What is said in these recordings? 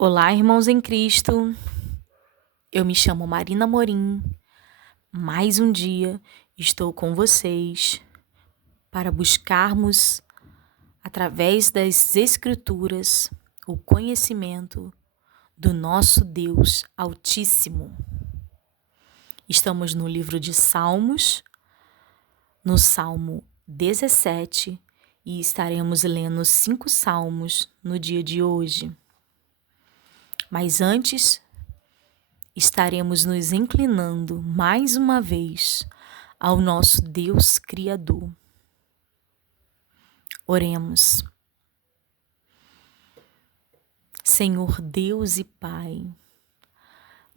Olá, irmãos em Cristo. Eu me chamo Marina Morim. Mais um dia estou com vocês para buscarmos, através das Escrituras, o conhecimento do nosso Deus Altíssimo. Estamos no livro de Salmos, no Salmo 17, e estaremos lendo 5 salmos no dia de hoje. Mas antes, estaremos nos inclinando mais uma vez ao nosso Deus Criador. Oremos. Senhor Deus e Pai,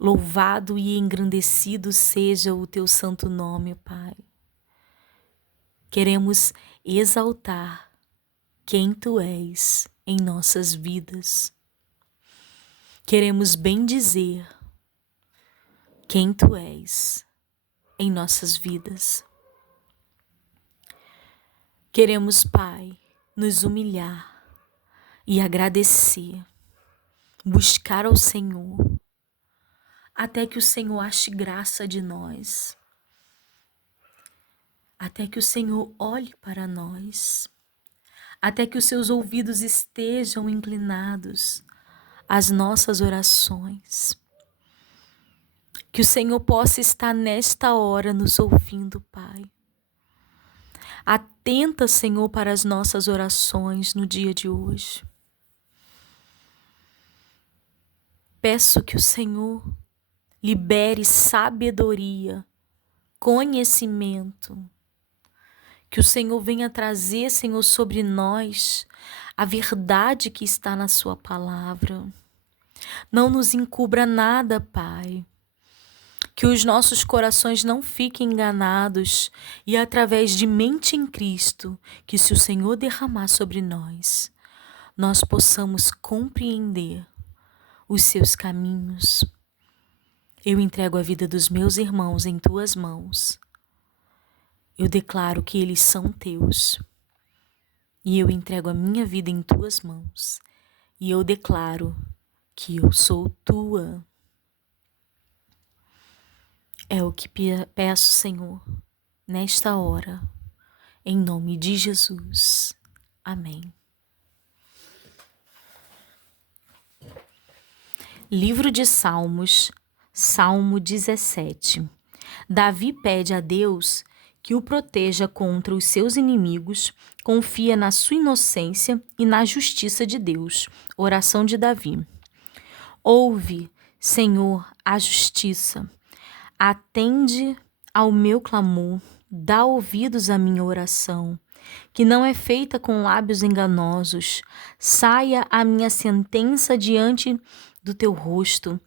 louvado e engrandecido seja o teu santo nome, Pai. Queremos exaltar quem tu és em nossas vidas. Queremos bendizer quem tu és em nossas vidas. Queremos, Pai, nos humilhar e agradecer, buscar ao Senhor, até que o Senhor ache graça de nós, até que o Senhor olhe para nós, até que os seus ouvidos estejam inclinados às nossas orações. Que o Senhor possa estar nesta hora nos ouvindo, Pai. Atenta, Senhor, para as nossas orações no dia de hoje. Peço que o Senhor libere sabedoria, conhecimento. Que o Senhor venha trazer, Senhor, sobre nós a verdade que está na sua palavra. Não nos encubra nada, Pai. Que os nossos corações não fiquem enganados e através de mente em Cristo, que se o Senhor derramar sobre nós, nós possamos compreender os seus caminhos. Eu entrego a vida dos meus irmãos em tuas mãos. Eu declaro que eles são teus. E eu entrego a minha vida em tuas mãos. E eu declaro que eu sou tua. É o que peço, Senhor, nesta hora, em nome de Jesus. Amém. Livro de Salmos, Salmo 17. Davi pede a Deus que o proteja contra os seus inimigos, confia na sua inocência e na justiça de Deus. Oração de Davi. Ouve, Senhor, a justiça. Atende ao meu clamor, dá ouvidos à minha oração, que não é feita com lábios enganosos. Saia a minha sentença diante do teu rosto.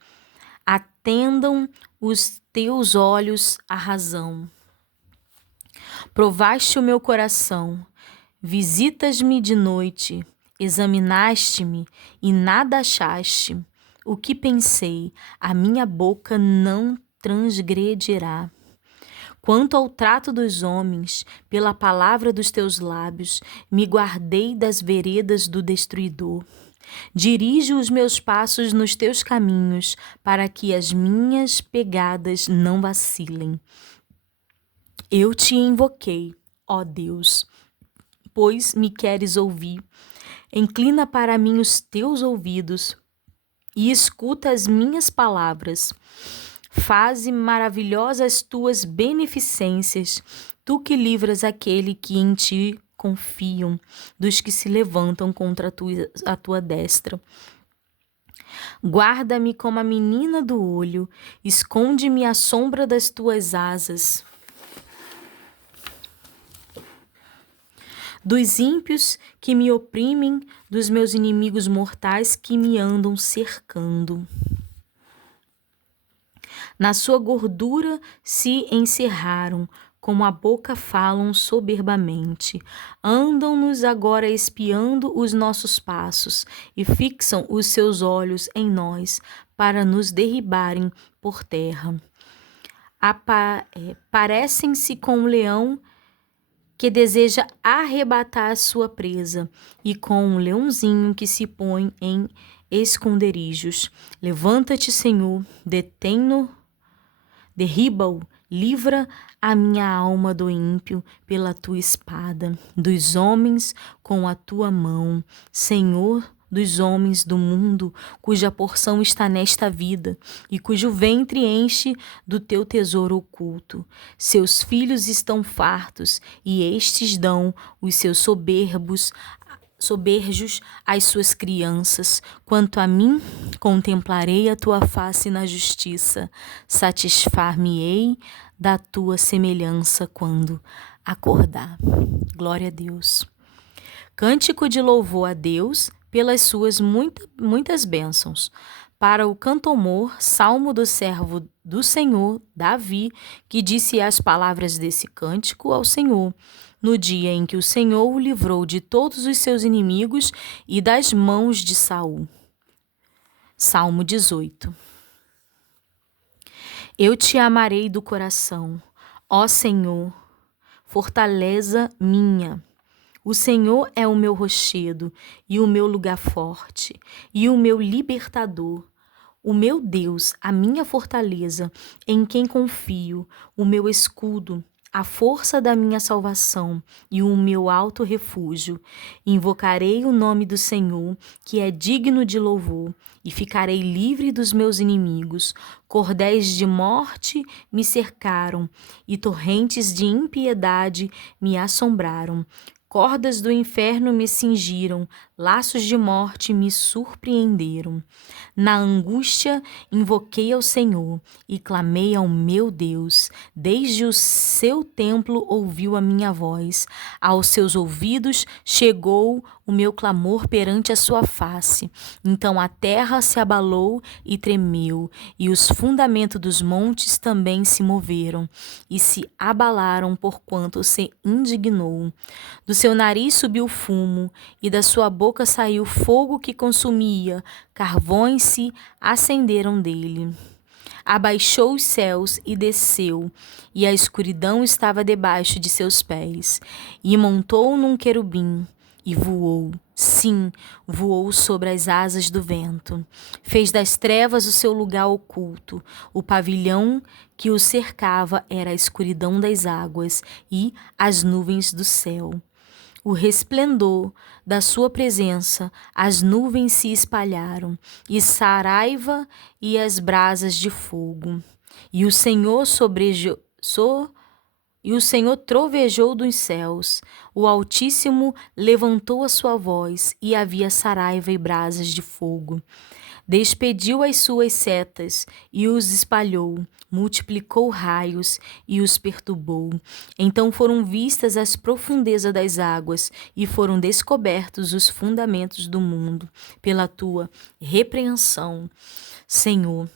Atendam os teus olhos à razão. Provaste o meu coração, visitas-me de noite, examinaste-me e nada achaste. O que pensei, a minha boca não transgredirá. Quanto ao trato dos homens, pela palavra dos teus lábios, me guardei das veredas do destruidor. Dirige os meus passos nos teus caminhos, para que as minhas pegadas não vacilem. Eu te invoquei, ó Deus, pois me queres ouvir. Inclina para mim os teus ouvidos e escuta as minhas palavras. Faze maravilhosas tuas beneficências, tu que livras aquele que em ti confiam, dos que se levantam contra a tua destra. Guarda-me como a menina do olho, esconde-me à sombra das tuas asas. Dos ímpios que me oprimem, dos meus inimigos mortais que me andam cercando. Na sua gordura se encerraram, como a boca falam soberbamente. Andam-nos agora espiando os nossos passos e fixam os seus olhos em nós para nos derribarem por terra. Parecem-se com um leão que deseja arrebatar a sua presa, e com um leãozinho que se põe em esconderijos. Levanta-te, Senhor, detém-no, derriba-o, livra a minha alma do ímpio pela tua espada, dos homens com a tua mão, Senhor, dos homens do mundo, cuja porção está nesta vida e cujo ventre enche do teu tesouro oculto. Seus filhos estão fartos e estes dão os seus soberjos às suas crianças. Quanto a mim, contemplarei a tua face na justiça, satisfar-me-ei da tua semelhança quando acordar. Glória a Deus. Cântico de louvor a Deus pelas suas muitas bênçãos. Para o cantor, salmo do servo do Senhor, Davi, que disse as palavras desse cântico ao Senhor, no dia em que o Senhor o livrou de todos os seus inimigos e das mãos de Saul. Salmo 18. Eu te amarei do coração, ó Senhor, fortaleza minha. O Senhor é o meu rochedo e o meu lugar forte e o meu libertador. O meu Deus, a minha fortaleza, em quem confio, o meu escudo, a força da minha salvação e o meu alto refúgio. Invocarei o nome do Senhor, que é digno de louvor, e ficarei livre dos meus inimigos. Cordéis de morte me cercaram e torrentes de impiedade me assombraram. Cordas do inferno me cingiram, laços de morte me surpreenderam. Na angústia, invoquei ao Senhor e clamei ao meu Deus. Desde o seu templo ouviu a minha voz. Aos seus ouvidos chegou o meu clamor perante a sua face. Então a terra se abalou e tremeu, e os fundamentos dos montes também se moveram e se abalaram porquanto se indignou. Do seu nariz subiu fumo, e da sua boca saiu fogo que consumia, carvões se acenderam dele. Abaixou os céus e desceu, e a escuridão estava debaixo de seus pés. E montou num querubim, e voou, sim, voou sobre as asas do vento. Fez das trevas o seu lugar oculto. O pavilhão que o cercava era a escuridão das águas e as nuvens do céu. O resplendor da sua presença, as nuvens se espalharam, e saraiva e as brasas de fogo. E o Senhor trovejou dos céus, o Altíssimo levantou a sua voz, e havia saraiva e brasas de fogo. Despediu as suas setas e os espalhou, multiplicou raios e os perturbou. Então foram vistas as profundezas das águas e foram descobertos os fundamentos do mundo pela tua repreensão, Senhor.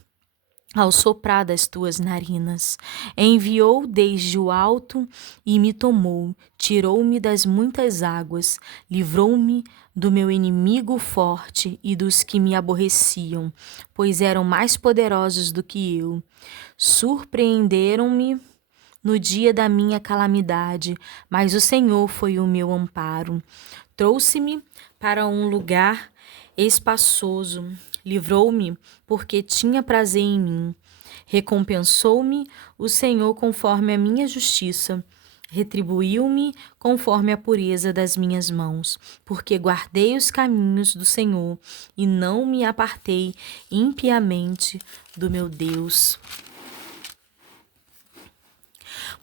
Ao soprar das tuas narinas, enviou desde o alto e me tomou, tirou-me das muitas águas, livrou-me do meu inimigo forte e dos que me aborreciam, pois eram mais poderosos do que eu. Surpreenderam-me no dia da minha calamidade, mas o Senhor foi o meu amparo. Trouxe-me para um lugar espaçoso, livrou-me porque tinha prazer em mim. Recompensou-me o Senhor conforme a minha justiça. Retribuiu-me conforme a pureza das minhas mãos, porque guardei os caminhos do Senhor e não me apartei impiamente do meu Deus.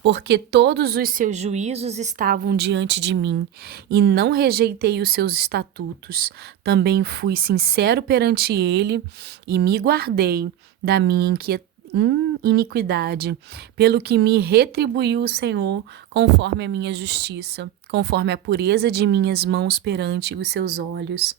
Porque todos os seus juízos estavam diante de mim, e não rejeitei os seus estatutos. Também fui sincero perante ele, e me guardei da minha iniquidade, pelo que me retribuiu o Senhor conforme a minha justiça, conforme a pureza de minhas mãos perante os seus olhos.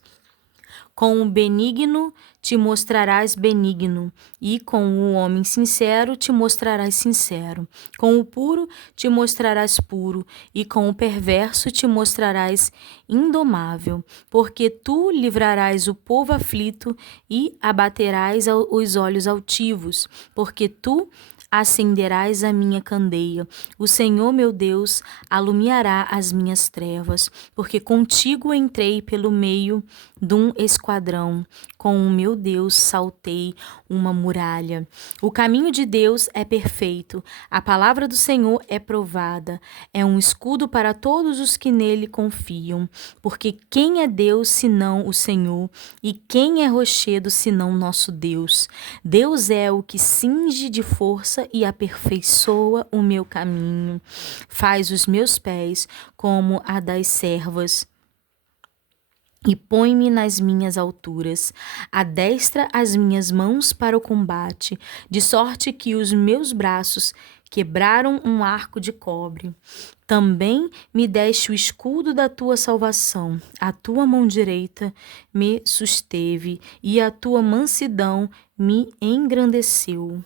Com o benigno te mostrarás benigno, e com o homem sincero te mostrarás sincero. Com o puro te mostrarás puro, e com o perverso te mostrarás indomável. Porque tu livrarás o povo aflito e abaterás os olhos altivos. Porque tu acenderás a minha candeia. O Senhor meu Deus alumiará as minhas trevas, porque contigo entrei pelo meio de um esquadrão. Com o meu Deus saltei uma muralha. O caminho de Deus é perfeito, a palavra do Senhor é provada, é um escudo para todos os que nele confiam. Porque quem é Deus senão o Senhor? E quem é rochedo senão nosso Deus? Deus é o que cinge de força e aperfeiçoa o meu caminho. Faz os meus pés como a das servas e põe-me nas minhas alturas. Adestra as minhas mãos para o combate, de sorte que os meus braços quebraram um arco de cobre. Também me deste o escudo da tua salvação. A tua mão direita me susteve e a tua mansidão me engrandeceu.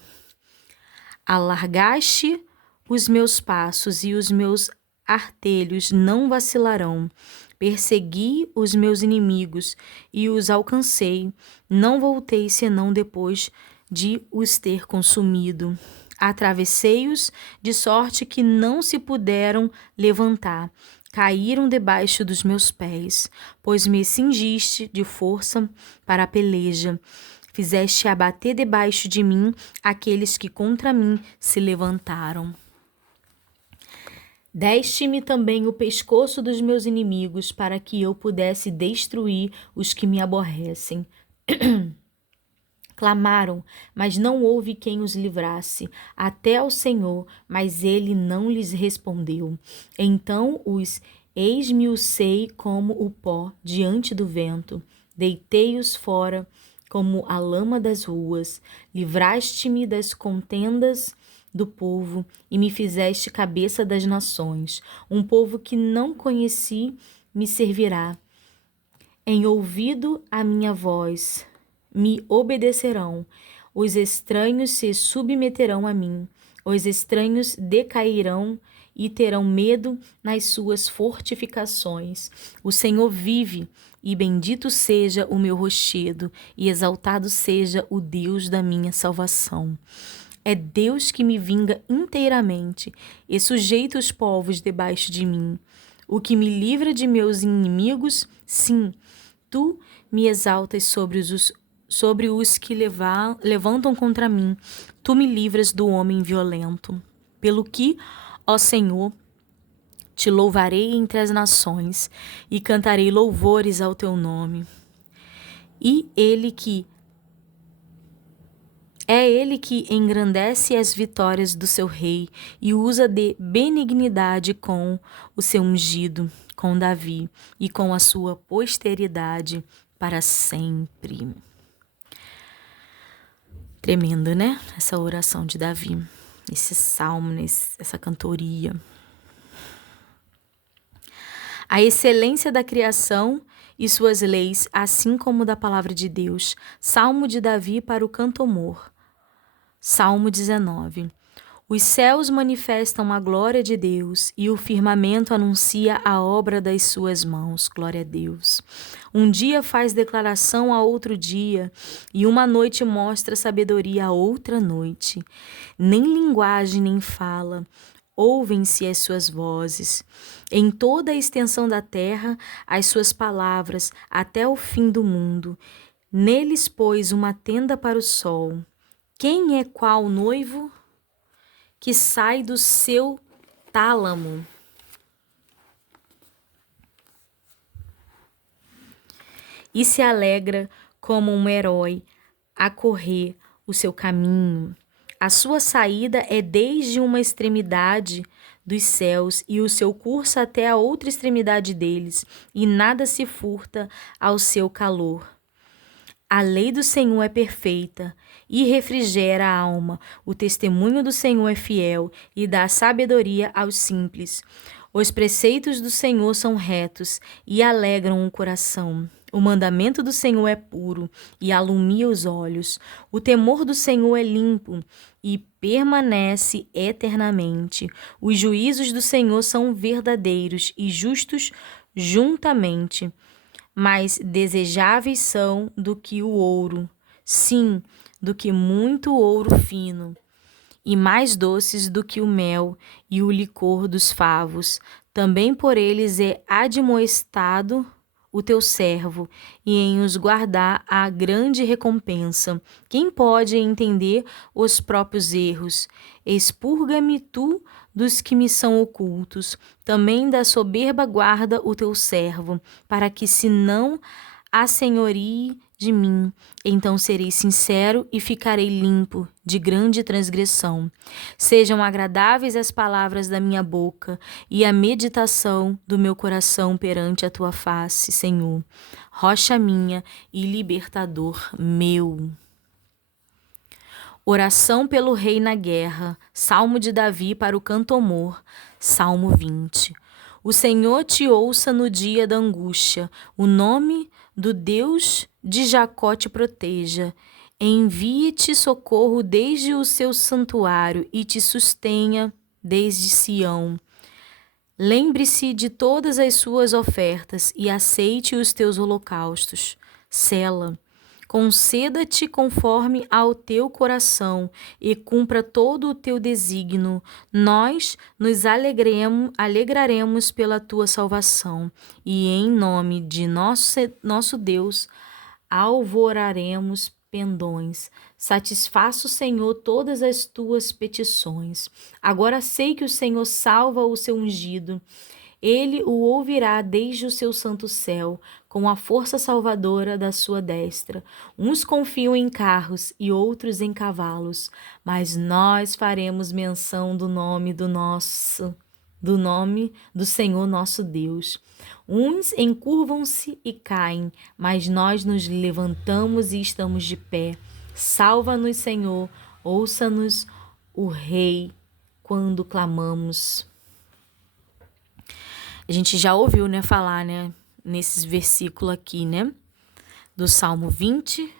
Alargaste os meus passos e os meus artelhos não vacilarão. Persegui os meus inimigos e os alcancei. Não voltei senão depois de os ter consumido. Atravessei-os de sorte que não se puderam levantar. Caíram debaixo dos meus pés, pois me cingiste de força para a peleja. Fizeste abater debaixo de mim aqueles que contra mim se levantaram. Deste-me também o pescoço dos meus inimigos, para que eu pudesse destruir os que me aborrecem. Clamaram, mas não houve quem os livrasse, até ao Senhor, mas ele não lhes respondeu. Então os esmiucei como o pó diante do vento, deitei-os fora como a lama das ruas. Livraste-me das contendas do povo e me fizeste cabeça das nações. Um povo que não conheci me servirá. Em ouvido a minha voz me obedecerão. Os estranhos se submeterão a mim. Os estranhos decairão e terão medo nas suas fortificações. O Senhor vive, e bendito seja o meu rochedo, e exaltado seja o Deus da minha salvação. É Deus que me vinga inteiramente e sujeita os povos debaixo de mim. O que me livra de meus inimigos, sim, tu me exaltas sobre os que levantam contra mim. Tu me livras do homem violento. Pelo que, ó Senhor, te louvarei entre as nações e cantarei louvores ao teu nome. É ele que engrandece as vitórias do seu rei e usa de benignidade com o seu ungido, com Davi e com a sua posteridade para sempre. Tremendo, né? Essa oração de Davi, esse salmo, essa cantoria. A excelência da criação e suas leis, assim como da palavra de Deus. Salmo de Davi para o cantomor. Salmo 19. Os céus manifestam a glória de Deus e o firmamento anuncia a obra das suas mãos. Glória a Deus. Um dia faz declaração a outro dia e uma noite mostra sabedoria a outra noite. Nem linguagem nem fala, ouvem-se as suas vozes. Em toda a extensão da terra, as suas palavras até o fim do mundo. Neles pôs uma tenda para o sol. Quem é qual noivo que sai do seu tálamo? E se alegra como um herói a correr o seu caminho. A sua saída é desde uma extremidade dos céus e o seu curso até a outra extremidade deles, e nada se furta ao seu calor. A lei do Senhor é perfeita e refrigera a alma. O testemunho do Senhor é fiel e dá sabedoria aos simples. Os preceitos do Senhor são retos e alegram o coração. O mandamento do Senhor é puro e alumia os olhos. O temor do Senhor é limpo e permanece eternamente. Os juízos do Senhor são verdadeiros e justos juntamente. Mais desejáveis são do que o ouro, sim, do que muito ouro fino, e mais doces do que o mel e o licor dos favos. Também por eles é admoestado o teu servo, e em os guardar há grande recompensa. Quem pode entender os próprios erros? Expurga-me tu dos que me são ocultos. Também da soberba guarda o teu servo, para que se não assenhorie de mim. Então serei sincero e ficarei limpo de grande transgressão. Sejam agradáveis as palavras da minha boca e a meditação do meu coração perante a tua face, Senhor, rocha minha e libertador meu. Oração pelo rei na guerra. Salmo de Davi para o cantor. Salmo 20. O Senhor te ouça no dia da angústia. O nome do Deus de Jacó te proteja. Envie-te socorro desde o seu santuário e te sustenha desde Sião. Lembre-se de todas as suas ofertas e aceite os teus holocaustos. Sela. Conceda-te conforme ao teu coração e cumpra todo o teu desígnio. Nós nos alegraremos pela tua salvação e em nome de nosso Deus alvoraremos pendões. Satisfaça o Senhor todas as tuas petições. Agora sei que o Senhor salva o seu ungido. Ele o ouvirá desde o seu santo céu, com a força salvadora da sua destra. Uns confiam em carros e outros em cavalos, mas nós faremos menção do nome do Senhor nosso Deus. Uns encurvam-se e caem, mas nós nos levantamos e estamos de pé. Salva-nos, Senhor, ouça-nos o Rei quando clamamos. A gente já ouviu, falar, nesses versículos aqui, do Salmo 20,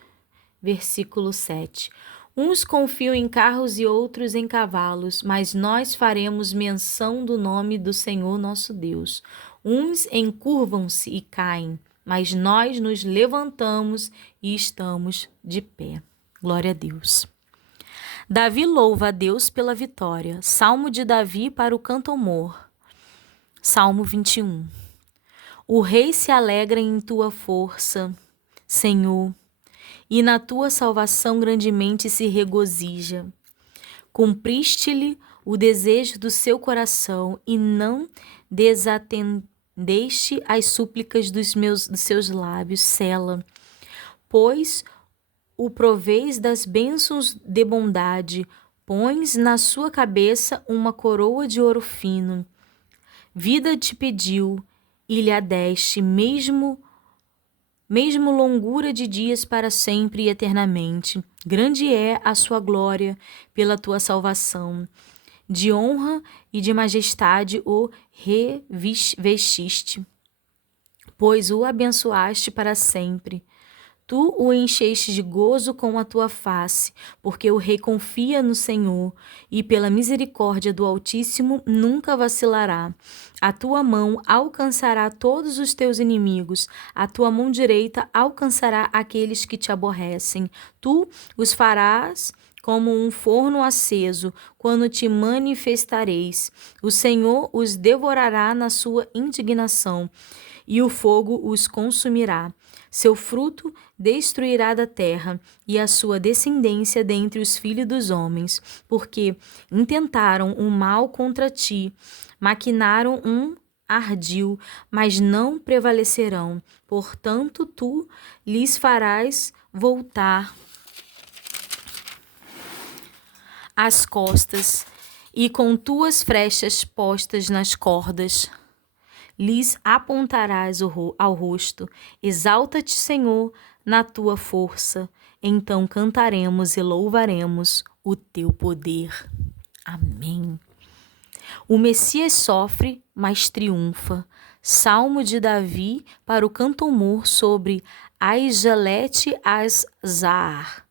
versículo 7. Uns confiam em carros e outros em cavalos, mas nós faremos menção do nome do Senhor nosso Deus. Uns encurvam-se e caem, mas nós nos levantamos e estamos de pé. Glória a Deus. Davi louva a Deus pela vitória. Salmo de Davi para o cantor. Salmo 21. O rei se alegra em tua força, Senhor, e na tua salvação grandemente se regozija. Cumpriste-lhe o desejo do seu coração e não desatendeste as súplicas dos seus lábios, Sela. Pois o proveis das bênçãos de bondade, pões na sua cabeça uma coroa de ouro fino. Vida te pediu e lhe a deste, mesmo longura de dias para sempre e eternamente. Grande é a sua glória pela tua salvação. De honra e de majestade o revestiste, pois o abençoaste para sempre. Tu o encheste de gozo com a tua face, porque o rei confia no Senhor, e pela misericórdia do Altíssimo nunca vacilará. A tua mão alcançará todos os teus inimigos, a tua mão direita alcançará aqueles que te aborrecem. Tu os farás como um forno aceso, quando te manifestareis. O Senhor os devorará na sua indignação, e o fogo os consumirá. Seu fruto destruirá da terra, e a sua descendência dentre os filhos dos homens, porque intentaram um mal contra ti, maquinaram um ardil, mas não prevalecerão. Portanto, tu lhes farás voltar as costas, e com tuas flechas postas nas cordas lhes apontarás ao rosto. Exalta-te, Senhor, na tua força. Então cantaremos e louvaremos o teu poder. Amém. O Messias sofre, mas triunfa. Salmo de Davi para o cantor sobre Aijalete Azar.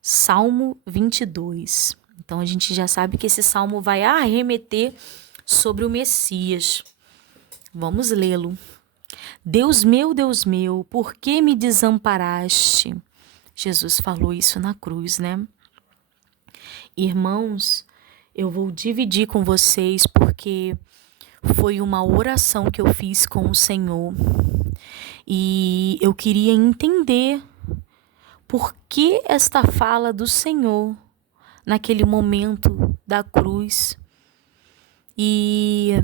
Salmo 22. Então a gente já sabe que esse salmo vai arremeter sobre o Messias. Vamos lê-lo. Deus meu, por que me desamparaste? Jesus falou isso na cruz, Irmãos, eu vou dividir com vocês porque foi uma oração que eu fiz com o Senhor e eu queria entender por que esta fala do Senhor naquele momento da cruz e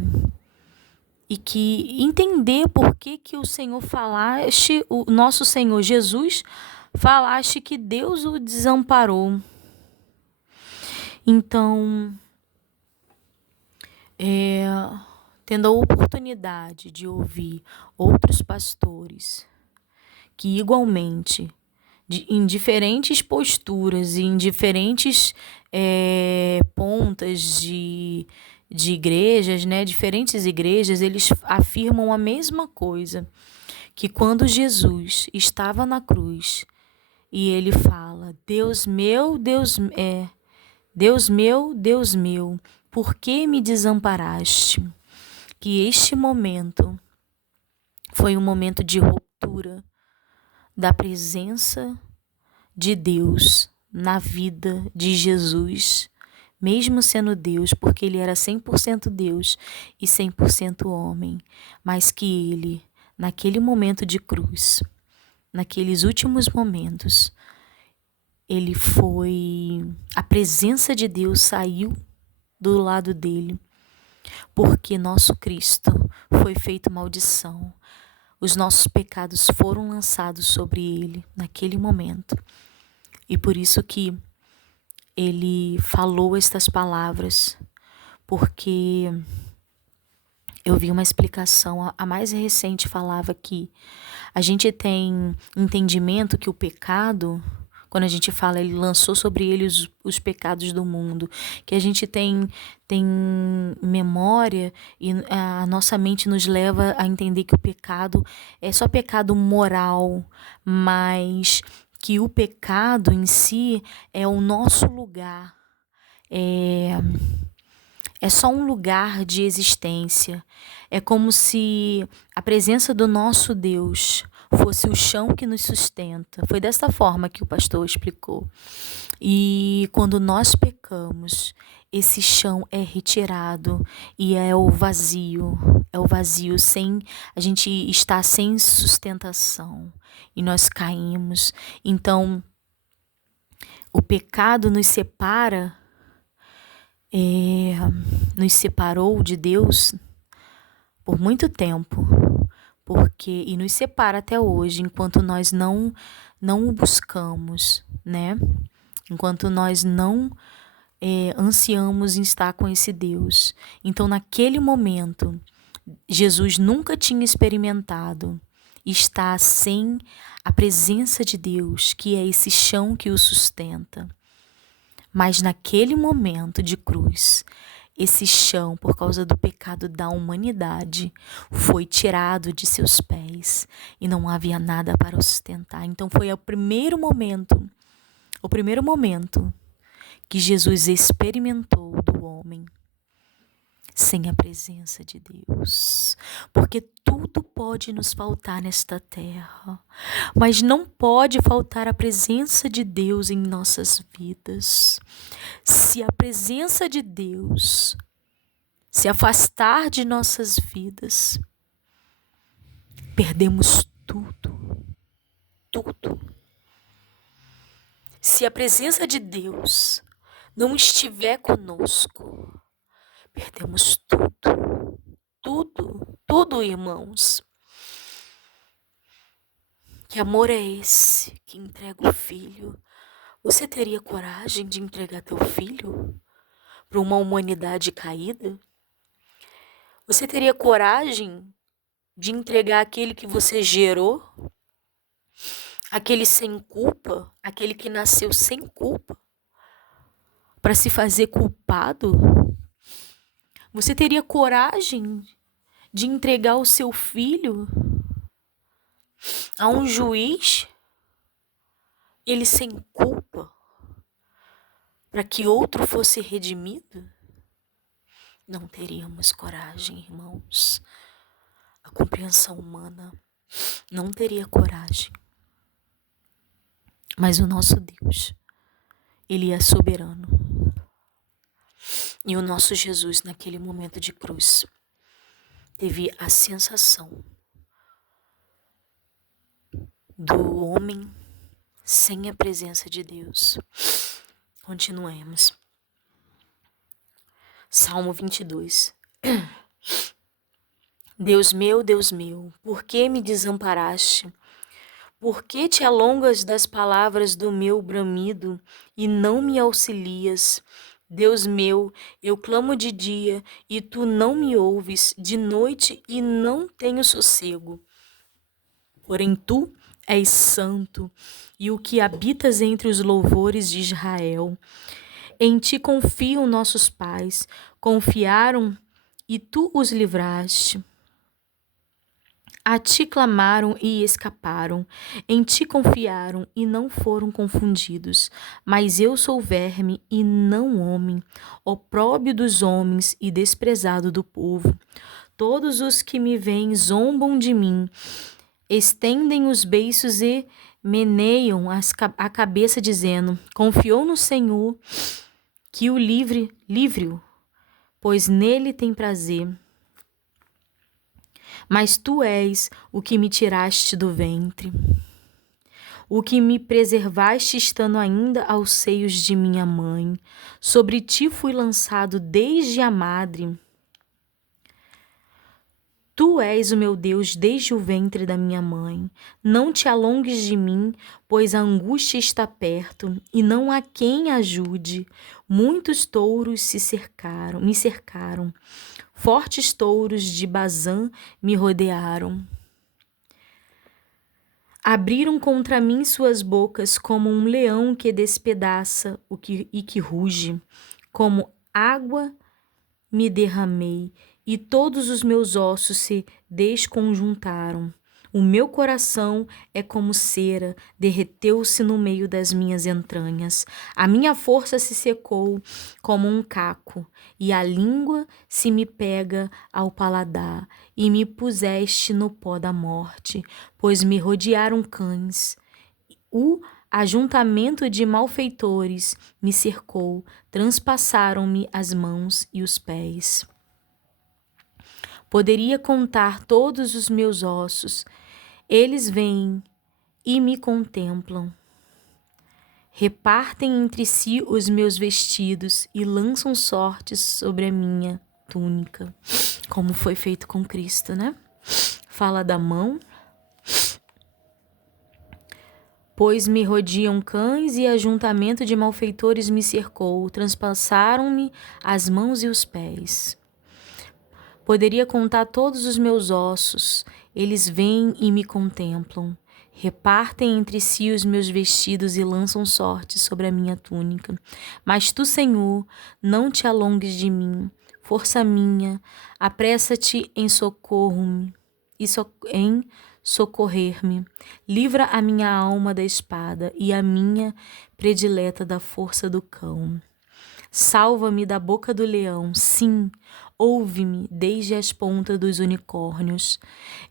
que entender por que o Senhor falaste, o nosso Senhor Jesus falaste que Deus o desamparou. Então, tendo a oportunidade de ouvir outros pastores que igualmente, em diferentes posturas e em diferentes pontas de igrejas, né, diferentes igrejas, eles afirmam a mesma coisa, que quando Jesus estava na cruz e ele fala, Deus meu, Deus meu, por que me desamparaste? Que este momento foi um momento de ruptura da presença de Deus na vida de Jesus, mesmo sendo Deus, porque ele era 100% Deus e 100% homem, mas que ele, naquele momento de cruz, naqueles últimos momentos, a presença de Deus saiu do lado dele, porque nosso Cristo foi feito maldição. Os nossos pecados foram lançados sobre ele naquele momento. E por isso que ele falou estas palavras, porque eu vi uma explicação, a mais recente falava que a gente tem entendimento que o pecado, quando a gente fala, ele lançou sobre ele os pecados do mundo, que a gente tem memória e a nossa mente nos leva a entender que o pecado é só pecado moral, mas que o pecado em si é o nosso lugar, é só um lugar de existência. É como se a presença do nosso Deus fosse o chão que nos sustenta. Foi dessa forma que o pastor explicou. E quando nós pecamos, esse chão é retirado e é o vazio sem a gente está sem sustentação e nós caímos. Então, o pecado nos separou de Deus por muito tempo, e nos separa até hoje, enquanto nós não o buscamos, né? Enquanto nós não ansiamos em estar com esse Deus. Então, naquele momento, Jesus nunca tinha experimentado estar sem a presença de Deus, que é esse chão que o sustenta. Mas naquele momento de cruz, esse chão, por causa do pecado da humanidade, foi tirado de seus pés e não havia nada para o sustentar. Então foi o primeiro momento que Jesus experimentou do homem sem a presença de Deus. Porque tudo pode nos faltar nesta terra, mas não pode faltar a presença de Deus em nossas vidas. Se a presença de Deus se afastar de nossas vidas, perdemos tudo. Se a presença de Deus não estiver conosco, perdemos tudo, irmãos. Que amor é esse que entrega o filho? Você teria coragem de entregar teu filho para uma humanidade caída? Você teria coragem de entregar aquele que você gerou? Aquele sem culpa? Aquele que nasceu sem culpa? Para se fazer culpado? Você teria coragem de entregar o seu filho a um juiz, ele sem culpa, para que outro fosse redimido? Não teríamos coragem, irmãos. A compreensão humana não teria coragem. Mas o nosso Deus, ele é soberano. E o nosso Jesus, naquele momento de cruz, teve a sensação do homem sem a presença de Deus. Continuemos. Salmo 22. Deus meu, por que me desamparaste? Por que te alongas das palavras do meu bramido e não me auxilias? Deus meu, eu clamo de dia e tu não me ouves, de noite e não tenho sossego. Porém tu és santo e o que habitas entre os louvores de Israel. Em ti confiam nossos pais, confiaram e tu os livraste. A ti clamaram e escaparam, em ti confiaram e não foram confundidos. Mas eu sou verme e não homem, opróbrio dos homens e desprezado do povo. Todos os que me veem zombam de mim, estendem os beiços e meneiam a cabeça, dizendo: confiou no Senhor, que o livre-o, pois nele tem prazer. Mas tu és o que me tiraste do ventre, o que me preservaste estando ainda aos seios de minha mãe. Sobre ti fui lançado desde a madre. Tu és o meu Deus desde o ventre da minha mãe. Não te alongues de mim, pois a angústia está perto e não há quem ajude. Muitos touros me cercaram. Fortes touros de Bazã me rodearam. Abriram contra mim suas bocas como um leão que despedaça e que ruge. Como água me derramei e todos os meus ossos se desconjuntaram. O meu coração é como cera, derreteu-se no meio das minhas entranhas. A minha força se secou como um caco, e a língua se me pega ao paladar, e me puseste no pó da morte, pois me rodearam cães. O ajuntamento de malfeitores me cercou, transpassaram-me as mãos e os pés. Poderia contar todos os meus ossos. Eles vêm e me contemplam. Repartem entre si os meus vestidos e lançam sortes sobre a minha túnica. Como foi feito com Cristo, né? Fala da mão. Pois me rodeam cães e ajuntamento de malfeitores me cercou. Transpassaram-me as mãos e os pés. Poderia contar todos os meus ossos, eles vêm e me contemplam. Repartem entre si os meus vestidos e lançam sorte sobre a minha túnica. Mas tu, Senhor, não te alongues de mim, força minha, apressa-te em socorrer-me. Livra a minha alma da espada e a minha predileta da força do cão. Salva-me da boca do leão, sim, ouve-me desde as pontas dos unicórnios.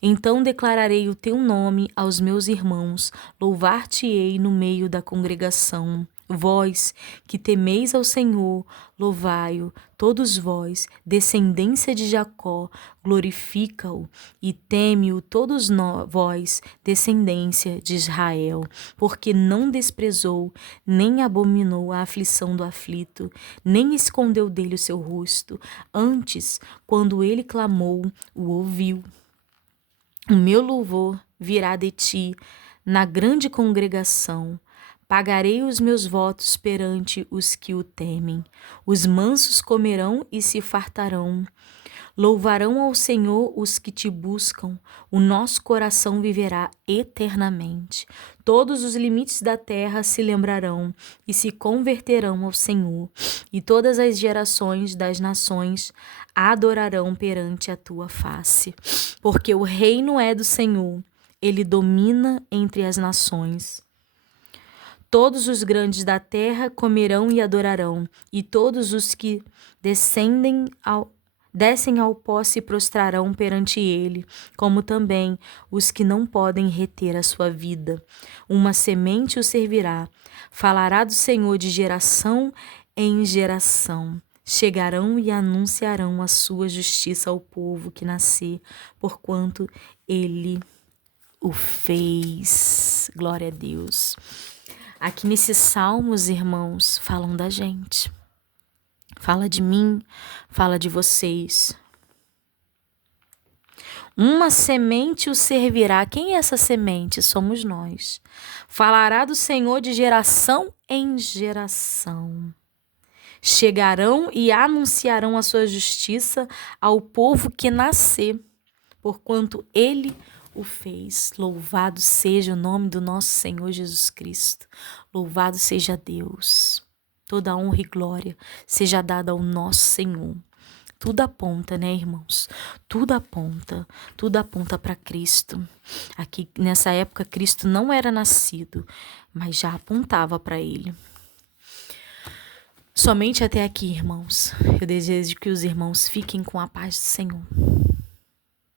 Então declararei o teu nome aos meus irmãos, louvar-te-ei no meio da congregação. Vós, que temeis ao Senhor, louvai-o, todos vós, descendência de Jacó, glorifica-o, e teme-o todos vós, descendência de Israel, porque não desprezou, nem abominou a aflição do aflito, nem escondeu dele o seu rosto, antes, quando ele clamou, o ouviu. O meu louvor virá de ti, na grande congregação. Pagarei os meus votos perante os que o temem. Os mansos comerão e se fartarão. Louvarão ao Senhor os que te buscam. O nosso coração viverá eternamente. Todos os limites da terra se lembrarão e se converterão ao Senhor. E todas as gerações das nações adorarão perante a tua face. Porque o reino é do Senhor. Ele domina entre as nações. Todos os grandes da terra comerão e adorarão, e todos os que descem ao pó se prostrarão perante ele, como também os que não podem reter a sua vida. Uma semente o servirá, falará do Senhor de geração em geração. chegarão e anunciarão a sua justiça ao povo que nascer, porquanto ele o fez. Glória a Deus. Aqui nesses salmos, irmãos, falam da gente. Fala de mim, fala de vocês. Uma semente o servirá. Quem é essa semente? Somos nós. Falará do Senhor de geração em geração. Chegarão e anunciarão a sua justiça ao povo que nascer, porquanto ele o fez. Louvado seja o nome do nosso Senhor Jesus Cristo. Louvado seja Deus. Toda honra e glória seja dada ao nosso Senhor. Tudo aponta, né, irmãos? Tudo aponta para Cristo. Aqui, nessa época, Cristo não era nascido, mas já apontava para ele. Somente até aqui, irmãos. Eu desejo que os irmãos fiquem com a paz do Senhor.